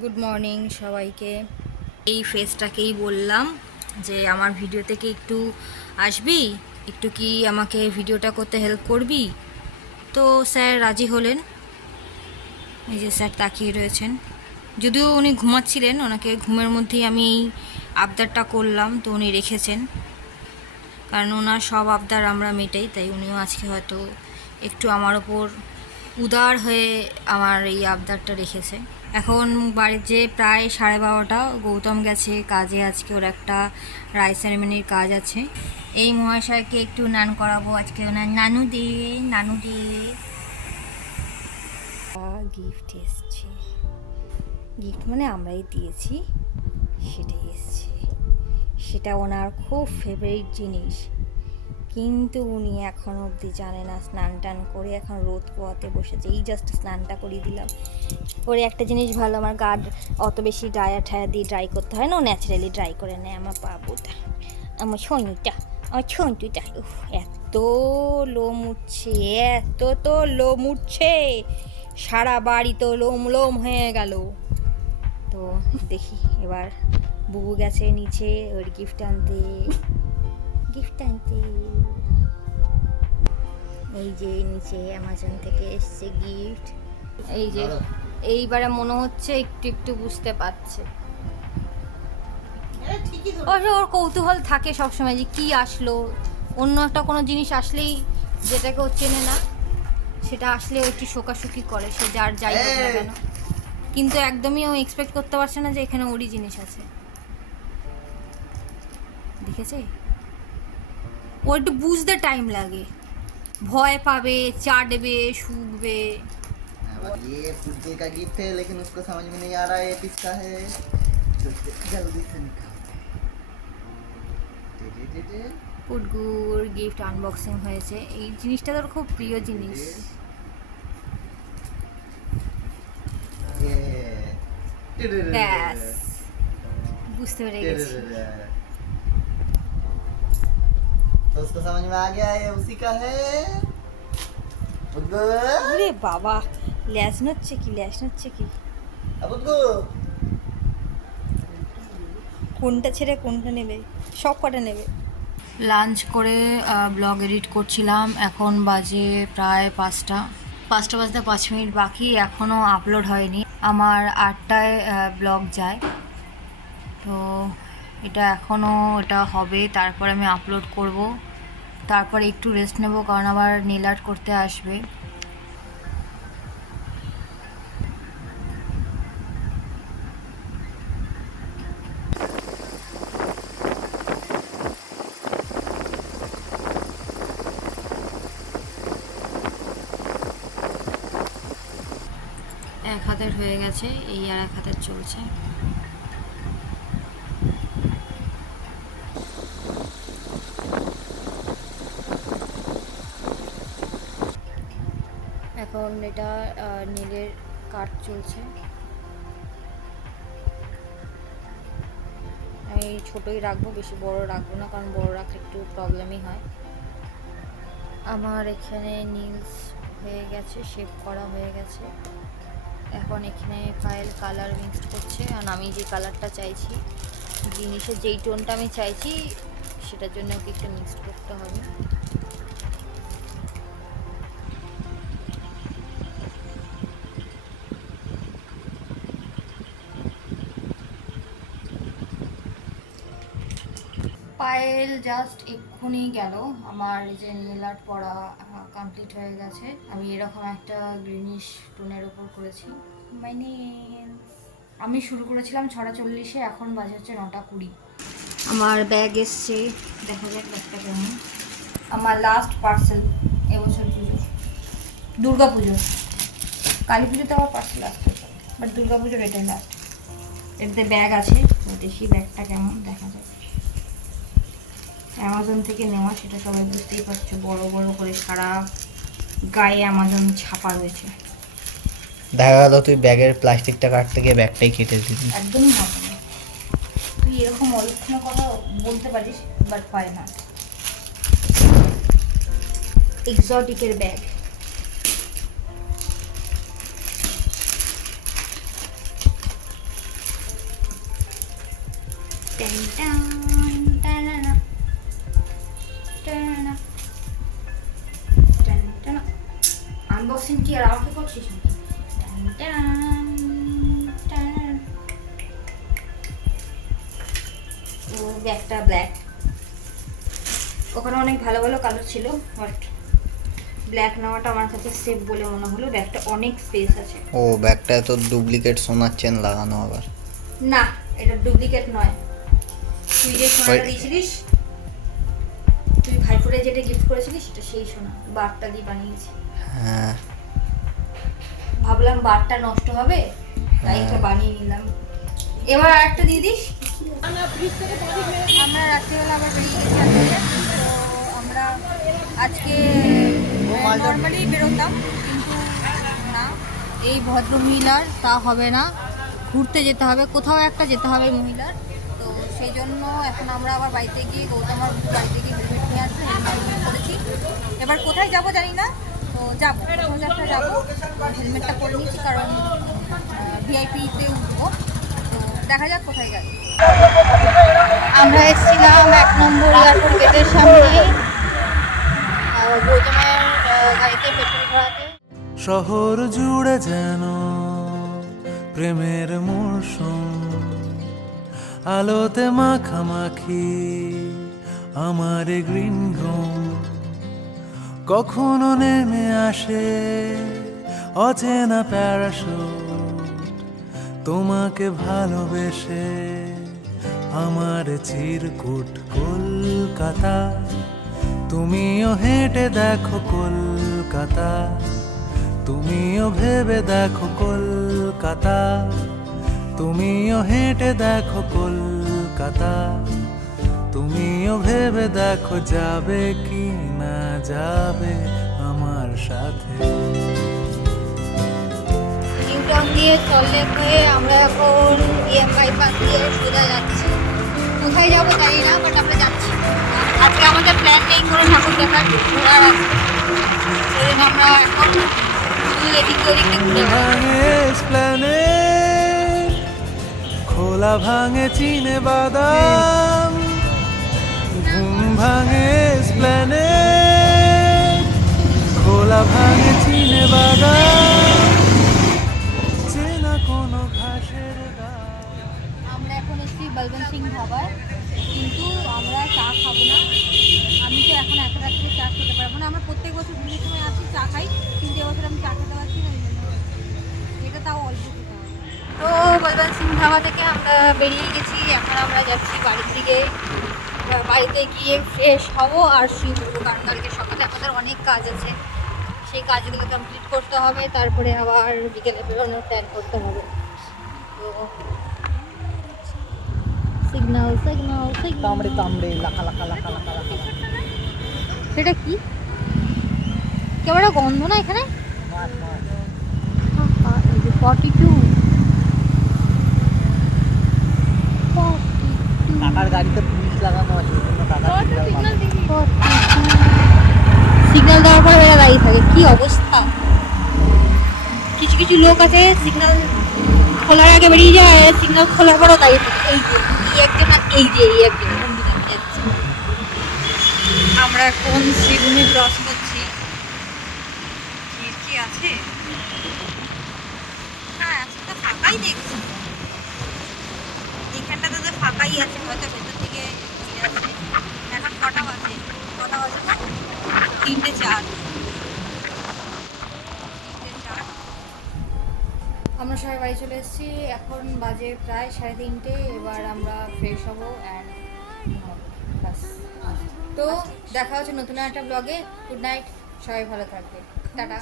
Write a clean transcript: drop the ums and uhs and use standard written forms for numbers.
Good morning সবাইকে। এই ফেসটাকেই বললাম যে আমার ভিডিও থেকে একটু আসবি, একটু কি আমাকে ভিডিওটা করতে হেল্প করবি। তো স্যার রাজি হলেন। এই যে স্যার তাকিয়ে রয়েছেন, যদিও উনি ঘুমাচ্ছিলেন, ওনাকে ঘুমের মধ্যেই আমি এই আবদারটা করলাম, তো উনি রেখেছেন। কারণ ওনার সব আবদার আমরা মেটাই, তাই উনিও আজকে হয়তো একটু আমার ওপর উদার হয়ে আমার এই আবদারটা রেখেছে। এখন বাড়ির যে প্রায় 12:30, গৌতম গেছে কাজে, আজকে ওর একটা রায় সেরেমনির কাজ আছে। এই মহাশয়কে একটু নান করাবো আজকে, ওনার নানু দিয়ে গিফট এসছে। গিফট মানে আমরাই দিয়েছি, সেটাই এসছে। সেটা ওনার খুব ফেভারিট জিনিস, কিন্তু উনি এখনও অবধি জানে না। স্নান টান করে এখন রোদ পোয়াতে বসেছে, এই জাস্ট স্নানটা করিয়ে দিলাম। ওর একটা জিনিস ভালো, আমার গা অত বেশি ড্রায়ার ঠায়ার দিয়ে ড্রাই করতে হয় না, ও ন্যাচারালি ড্রাই করে নেয়। আমার বাবুটা, আমার ছন্টুটা এত লোম উঠছে, এত লোম উঠছে, সারা বাড়ি তো লোম লোম হয়ে গেল। তো দেখি এবার বুবু গেছে নিচে ওর গিফট আনতে। এই যে নিচে অ্যামাজন থেকে এসছে গিফট। এই যে এইবারে মনে হচ্ছে একটু একটু বুঝতে পারছে। ওর কৌতূহল থাকে সবসময় যে কি আসলো, অন্য একটা কোনো জিনিস আসলেই যেটাকে ও চেনে না সেটা আসলে ও একটু শোকাশুকি করে, সে যাই হোক না কেন। কিন্তু একদমই ও এক্সপেক্ট করতে পারছে না যে এখানে ওরই জিনিস আছে। দেখেছে, ও একটু বুঝতে টাইম লাগে, ভয় पावे, चाटबे, सूंघबे। ये पुड्डे का गिफ्ट है, लेकिन उसको समझ में नहीं आ रहा है ये किसका है। तो जल्दी से निकाल। পুডগুর গিফট আনবক্সিং হয়েছে। এই জিনিসটা তোর খুব প্রিয় জিনিস। ব্যাস, বুঝতে পেরে গেছি। तो उसको समझ में आ गया ये उसी का है। ওরে বাবা, ল্যাস নচ্ছে কি अब কোনটা ছেড়ে কোনটা নেবে, সব কটা নেবে। লাঞ্চ করে ব্লগ এডিট করছিলাম, এখন বাজে প্রায় 5টা বাজতে 5 মিনিট বাকি, এখনও আপলোড হয়নি। আমার 8টায় ব্লগ যায়, তো এটা হবে, তারপর আমি আপলোড করব। তারপর একটু রেস্ট নেব, কারণ আবার নেল আর্ট করতে আসবে। এক হাতের হয়ে গেছে, এই আর এক হাতের চলছে। এখন এটা নীলের কাট চলছে। আমি ছোটোই রাখবো, বেশি বড় রাখবো না, কারণ বড় রাখলে একটু প্রবলেমই হয়। আমার এখানে নীলস হয়ে গেছে, শেপ করা হয়ে গেছে। এখন এখানে পায়েল কালার মিক্সড করছে, আর আমি যে কালারটা চাইছি, জিনিসের যেই টোনটা আমি চাইছি সেটার জন্য ওকে একটু মিক্সড করতে হবে। পায়েল জাস্ট এক্ষুনি গেল। আমার এই যে নেল আর্ট করা কমপ্লিট হয়ে গেছে। আমি এরকম একটা গ্রিনিশ টোনের ওপর করেছি। মানে আমি শুরু করেছিলাম 6:40, এখন বাজে হচ্ছে 9:20। আমার ব্যাগ এসছে, দেখা যাক ব্যাগটা কেমন। আমার লাস্ট পার্সেল এবছর দুর্গা পুজো। কালী পুজোতে আমার পার্সেল আসতে, বাট দুর্গা পুজোর এটাই লাস্ট। এটাতে ব্যাগ আছে, দেখি ব্যাগটা কেমন, দেখা যাক। অ্যামাজন থেকে নেওয়া, সেটা সবাই বুঝতেই পারছো, বড় বড় করে সারা গায়ে অ্যামাজন ছাপা রয়েছে। দেখা গেল তুই ব্যাগের প্লাস্টিকটা কাটতে গিয়ে ব্যাগটাই কেটে দিবি। একদমই হবে না, তুই এরকম অলক্ষণ কথা বলতে পারিস, বাট পায় না। এক্সোটিকের ব্যাগ। টেন টান, টানানা, টানানা, টান টানা। আনবক্সিং কি আর আমাকে করছিস নাকি? টান টান, টান। তো ব্যাগটা ব্ল্যাক, ওখানে অনেক ভালো ভালো কালার ছিল, বাট ব্ল্যাক নেওয়াটা আমার কাছে সেফ বলে মনে হলো। ব্যাগটা অনেক স্পেস আছে। ও ব্যাগটায় তো ডুপ্লিকেট সোনার চেন লাগানো আবার। না, এটা ডুপ্লিকেট নয়। তুই যে সোনাটা দিয়েছিলিস, তুই ভাইফোঁটায় যেটা গিফট করেছিলিস সেটা সেই সোনা, বারটা দিয়ে বানিয়েছি। হ্যাঁ ভাবলাম বারটা নষ্ট হবে, তাই এটা বানিয়ে নিলাম। এবার আরেকটা দিয়ে দিস। আমরা রাত্রিবেলা আবার বেরিয়ে গেছি আজকে। তো আমরা আজকে নর্মালি বেরোতাম, কিন্তু না, এই ভদ্রমহিলার তা হবে না, ঘুরতে যেতে হবে, কোথাও একটা যেতে হবে মহিলার। তো সেই জন্য এখন আমরা আবার বাড়িতে গিয়ে গৌতমার বাড়িতে গিয়ে হেলমেট নিয়ে আসবো, হেলমেট করেছি। এবার কোথায় যাব জানি না, তো যাবো, কোথাও একটা যাবো। হেলমেটটা পরে নিচ্ছি কারণ ভিআইপিতে উঠবো। তো দেখা যাক কোথায় যাই। আমরা এসেছিলাম 1 নম্বর এয়ারপোর্ট গেটের সামনে গৌতমের গাড়িতে পেট্রোল ভরাতে। শহর জুড়ে যেন প্রেমের মরশুম, আলোতে মাখামাখি আমার গ্রিন রুম। কখনো নেমে আসে অচেনা প্যারাশুট, তোমাকে ভালোবেসে আমার চিরকুট কলকাতা। তুমিও হেঁটে দেখো কলকাতা, তুমিও ভেবে দেখো কলকাতা, তুমিও হেঁটে দেখো কলকাতা, তুমিও ভেবে দেখো যাবে কি না যাবে আমার সাথে। নিউটাউন দিয়ে সল্টলেক হয়ে আমরা এখন বাইপাস দিয়ে সোজা যাচ্ছি। কোথায় যাবো জানি না, বাট আমরা যাচ্ছি। আজকে আমাদের প্ল্যান নেই কোনো ঠাকুর দেখার, ঘোরার আছে। সেজন্য আমরা এখন শুধু এদিক ওদিক দিয়ে ঘুরে বেড়াবো। ভাঙে এসপ্ল্যানেড, খোলা ভাঙে চিনে বাদাম, ঘুম ভাঙে এসপ্ল্যানেড, খোলা ভাঙে চিনে বাদাম, চেনা কোনো ঘাসের গাছ। আমরা এখন এসেছি বলবন্ত সিং ধাবায়, কিন্তু আমরা চা খাবো না। আমি তো এখন এত রাত্রে চা খেতে পারবো না। আমরা প্রত্যেক বছর বিভিন্ন সময় আসি, চা খাই, কিন্তু এবছর আমি চা খেতে পারছি না, এটা তাও অল্প খেতে হবে। তো বলবন্ত সিং ধাবা থেকে আমরা বেরিয়ে গেছি, এখন আমরা যাচ্ছি বাড়ির দিকে। বাড়িতে গিয়ে ফ্রেশ হবো আর শুয়ে পড়বো, কারণ কালকে সকালে আমাদের অনেক কাজ আছে, সেই কাজগুলো কমপ্লিট করতে হবে, তারপরে আবার বিকেলে বেরোনোর প্ল্যান করতে হবে। তো সিগন্যাল সিগন্যাল তামড়ে তামড়ে লাখা লাখা লাখা লাখা লাখা। সেটা কি কেমন গন্ধ না এখানে? 42 কাকার গাড়িতে পুলিশ লাগানো আছে, সিগন্যাল দেওয়ার পরে এরা দাঁড়িয়ে থাকে, কি অবস্থা। কিছু কিছু লোক আছে সিগন্যাল খোলার আগে বেরিয়ে যায়, সিগন্যাল খোলার পরেও দাঁড়িয়ে থাকে। এই যে এই একজন, না এই যে এই একজন যাচ্ছে। আমরা এখন শ্রীভূমি ক্রস করছি। কি আছে না, আজকে তো ফাঁকাই দেখছি, এখানটাতে তো ফাঁকাই আছে, হয়তো ভেতর থেকে ভিড় আছে। এখন কটা বাজে না, 3:04। আমরা সবাই বাড়ি চলে এসেছি, এখন বাজে প্রায় 3:30। এবার আমরা ফ্রেশ হবো অ্যান্ড বাস। তো দেখা হচ্ছে নতুন একটা ব্লগে। গুড নাইট, সবাই ভালো থাকবে, টাটা।